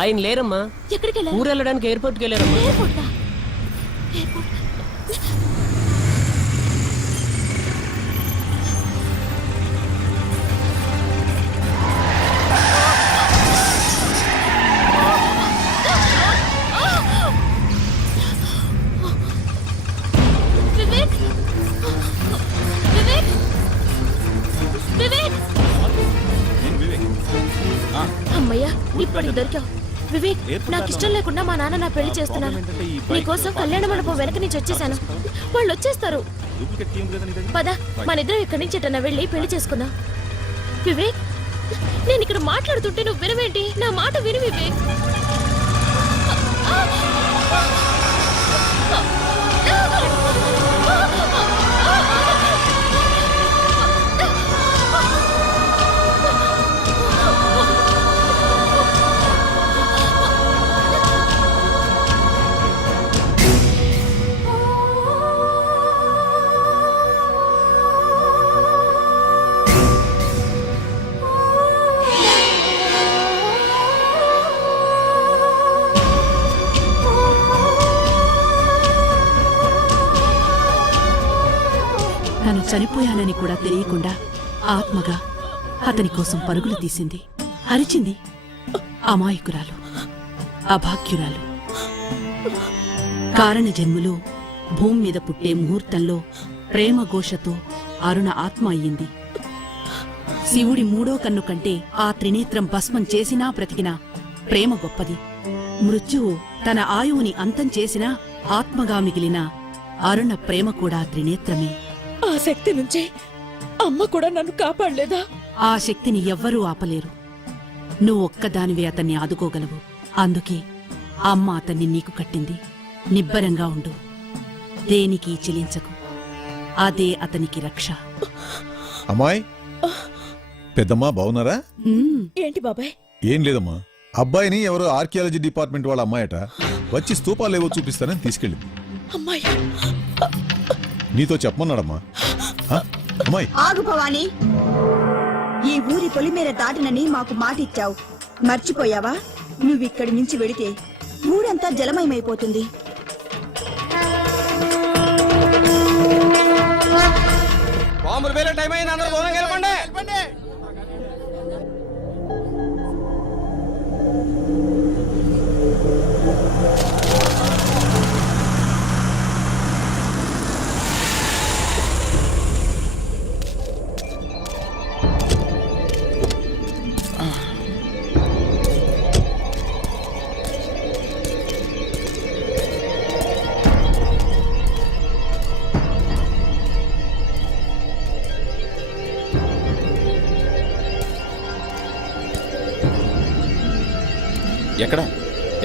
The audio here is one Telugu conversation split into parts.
ఆయన లేరమ్మా. ఎక్కడికి వెళ్ళారు? ఊరు వెళ్ళడానికి ఎయిర్పోర్ట్కి వెళ్ళారమ్మా. ఎయిర్పోర్టా? ఎయిర్పోర్ట్. వివేక్, వివేక్, వివేక్. అమ్మయ్యా, ఇప్పటికి దొరికావు. వివేక్, నాకు ఇష్టం లేకుండా మా నాన్న నా పెళ్లి చేస్తున్నారు. నీకోసం కళ్యాణ మండపం వెనక నుంచి వచ్చేసాను. వాళ్ళు వచ్చేస్తారు. పద, మన ఇద్దరం ఇక్కడి నుంచి ఎటన్నా వెళ్ళి పెళ్లి చేసుకుందాం. వివేక్, నేను ఇక్కడ మాట్లాడుతుంటే నువ్వు వినవేంటి? నా మాట విను వివేక్. తను చనిపోయానని కూడా తెలియకుండా ఆత్మగా అతని కోసం పరుగులు తీసింది. అరిచింది. అమాయకురాలు, అభాగ్యురాలు. కారణ జన్ములు భూమి మీద పుట్టే ముహూర్తంలో ప్రేమ ఘోషతో అరుణ ఆత్మ అయ్యింది. శివుడి మూడో కన్ను కంటే ఆ త్రినేత్రం భస్మం చేసినా బ్రతికినా ప్రేమ గొప్పది. మృత్యువు తన ఆయువుని అంతం చేసినా ఆత్మగా మిగిలిన అరుణ ప్రేమ కూడా త్రినేత్రమే. ఆ శక్తి నుంచి అమ్మ కూడా నన్ను కాపాడలేదా? ఆ శక్తిని ఎవ్వరూ ఆపలేరు. నువ్వు ఒక్కదానివే అతన్ని ఆదుకోగలవు. అందుకే అమ్మ అతన్ని నీకు కట్టింది. నిబ్బరంగా ఉండు, దేనికి చెలించకు. అదే అతనికి రక్ష. అమ్మాయి, పెద్దమ్మా బావున్నారా? ఏంటి బాబాయ్? ఏం లేదమ్మా, అబ్బాయిని ఎవరో ఆర్కియాలజీ డిపార్ట్మెంట్ వాళ్ళ అమ్మాయట వచ్చి స్తూపాలేవో చూపిస్తానని తీసుకెళ్ళింది. అమ్మాయి నీతో చెప్పమన్నాడమ్మా. అమ్మాయి ఆగు భవానీ, ఈ ఊరి పొలిమేర దాటినని మాకు మాటిచ్చావు, మర్చిపోయావా? నువ్విక్కడి నుంచి వెళితే ఊరంతా జలమయమైపోతుంది.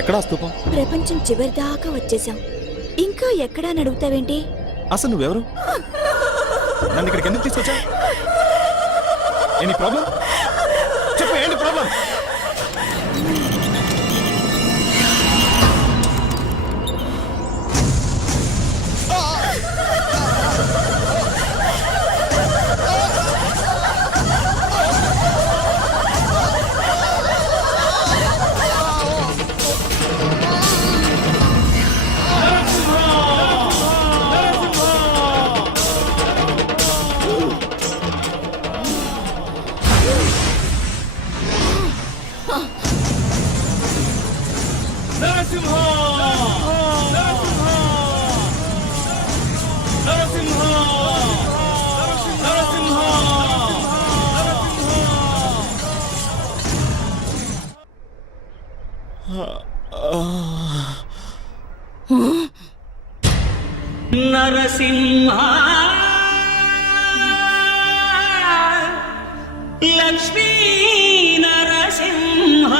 ఎక్కడా స్తూపం? ప్రపంచం చివరి దాకా వచ్చేసాం. ఇంకా ఎక్కడా నడుగుతావేంటి? అసలు నువ్వెవరు? నన్ను ఇక్కడికి ఎందుకు తీసుకొచ్చా? ఏంటి ప్రాబ్లం? చెప్పు, ఏంటి ప్రాబ్లం? నరసింహ లక్ష్మీ నరసింహ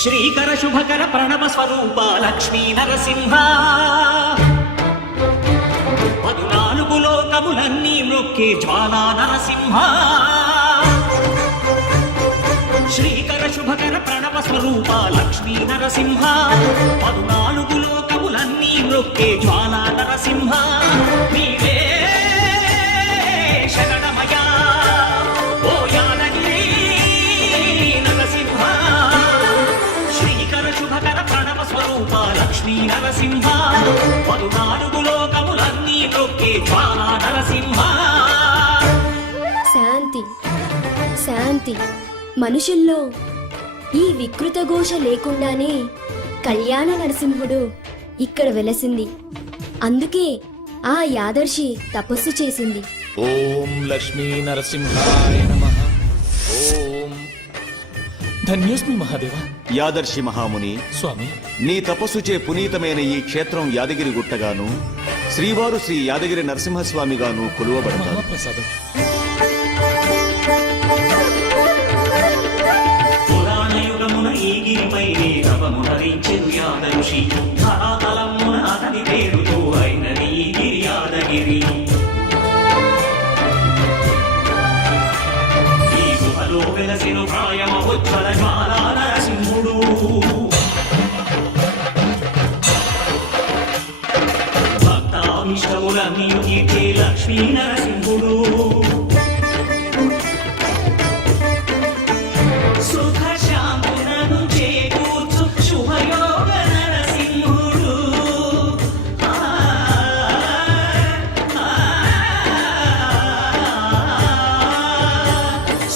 శ్రీకర శుభకర ప్రణవ స్వరూప లక్ష్మీ నరసింహ 14 లోకములన్నీ మృక్కి జ్వాలా నరసింహ స్వరూప లక్ష్మీ నరసింహ 14 లోకములన్నీ మ్రొక్కే జ్వాలా నరసింహ నీవే శరణమయ్యా ఓ యాదగిరి నరసింహ శ్రీకర శుభకర ప్రణవ స్వరూప లక్ష్మీ నరసింహ 14 లోకములన్నీ మ్రొక్కే జ్వాలా నరసింహ. శాంతి శాంతి మనుషుల్లో ఈ వికృత ఘోష లేకుండానే కళ్యాణ నరసింహుడు ఇక్కడ వెలసింది. అందుకే ఆ యాదర్శి తపస్సు చేసింది. ఓం లక్ష్మీ నరసింహాయ నమః. ఓం ధన్యోస్మి మహాదేవ. యాదర్శి మహాముని, స్వామి, నీ తపస్సుచే పునీతమైన ఈ క్షేత్రం యాదగిరి గుట్టగాను శ్రీవారు శ్రీ యాదగిరి నరసింహస్వామిగాను కొలువబడతారు. మహాప్రసాదం. పురాణయుగమున ఈ గిరిపై తపమునరించెను యాదఋషి ధరాతలమున అతని పేరుతో అయినది ఈ గిరి యాదగిరి. ఈ గుహలో వెలసిన ప్రాయమహోజ్వల జ్వాలా నరసింహుడు భక్తామిష్టములన్నీ తీర్చే లక్ష్మీ నరసింహుడు సుఖ శాంతులను చేకూర్చు శుభయోగ నరసింహుడు.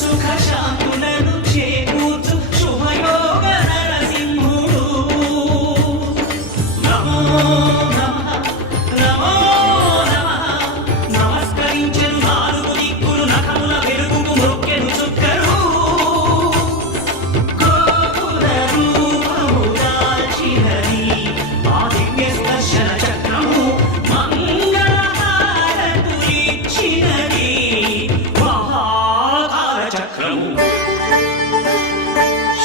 సుఖ శాంతులను చేకూర్చు శుభయోగ నరసింహుడు. నమో నమః నమో నమః నమస్కరించెను 4 దిక్కులు నఖముల వెలుగుకు మొక్కెను చుక్కరు. గోపుర రూపము దాల్చినది ఆ దివ్య స్పర్శన చక్రము మంగళహారతులిచ్చినది మహాకాల చక్రము.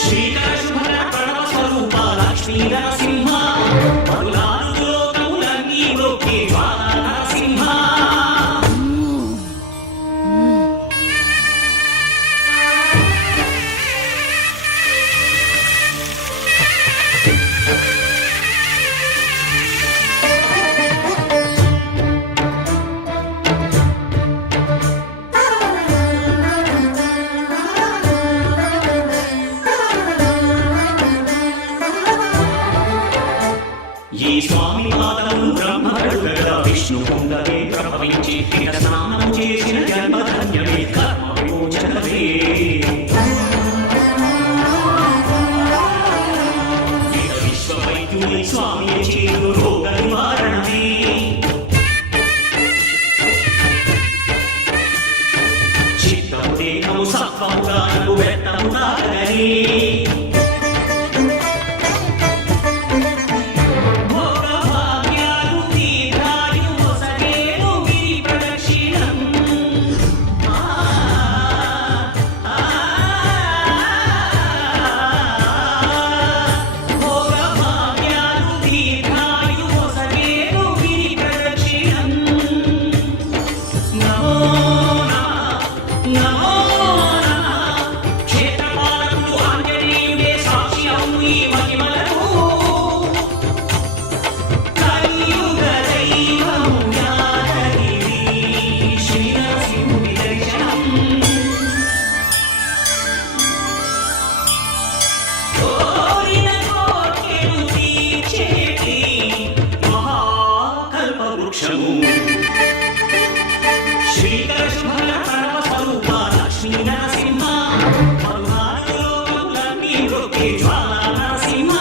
శ్రీకర శుభకర ప్రణవ స్వరూప లక్ష్మీ నరసింహ 14 లోకములన్నీ మ్రొక్కే జ్వాలా నరసింహ. ఈ స్వామి పాదములు బ్రహ్మ కడుగగా విష్ణు కుండలే ప్రవహించి హిత స్నానం చేసిన జన్మధన్యమే కర్మ విమోచనమే. ఇక విశ్వవైద్యుని స్వామి చేరు రోగ నివారణమే. చిత్తము దేహము సత్వముగాను వ్యక్తము తాగనే. భోగభాగ్యాలు తీర్థాలు మొసగేను గిరి ప్రదక్షిణం. భోగభాగ్యాలు తీర్థాలు మొసగేను గిరి ప్రదక్షిణం. నమో నమః నమో నమః క్షేత్రపాలకుడు ఆంజనేయుడే సాక్షి అవును ఈ మహిమలకు. కలియుగ దైవము యాదగిరి శ్రీ నరసింహుని దర్శనం. కోరిన కోర్కెలు తీర్చేటి మహాకల్పవృక్షము. శ్రీకర శుభకర ప్రణవ స్వరూప లక్ష్మీ నరసింహ 14 లోకములన్నీ మ్రొక్కే జ్వాలా నరసింహ.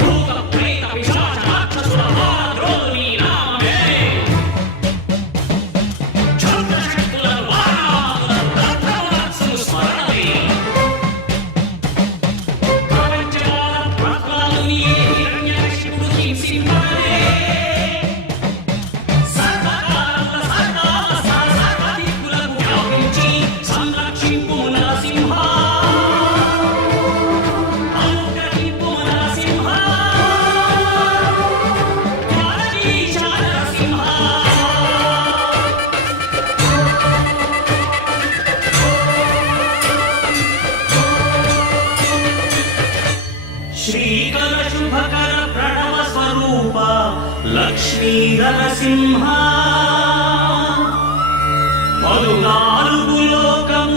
భూత ప్రేత పిశాచ రాక్షసుల వారద్రోలు నీ నామమే. ఛత్రశక్తుల వారాముల రత్నవత్సలు స్మరణమే. ప్రపంచకాల ప్రహ్లాదుని హిరణ్యకశిపుడు హింసింపనే. శ్రీకర శుభకర ప్రణవ స్వరూప లక్ష్మీ నరసింహ 14 లోకము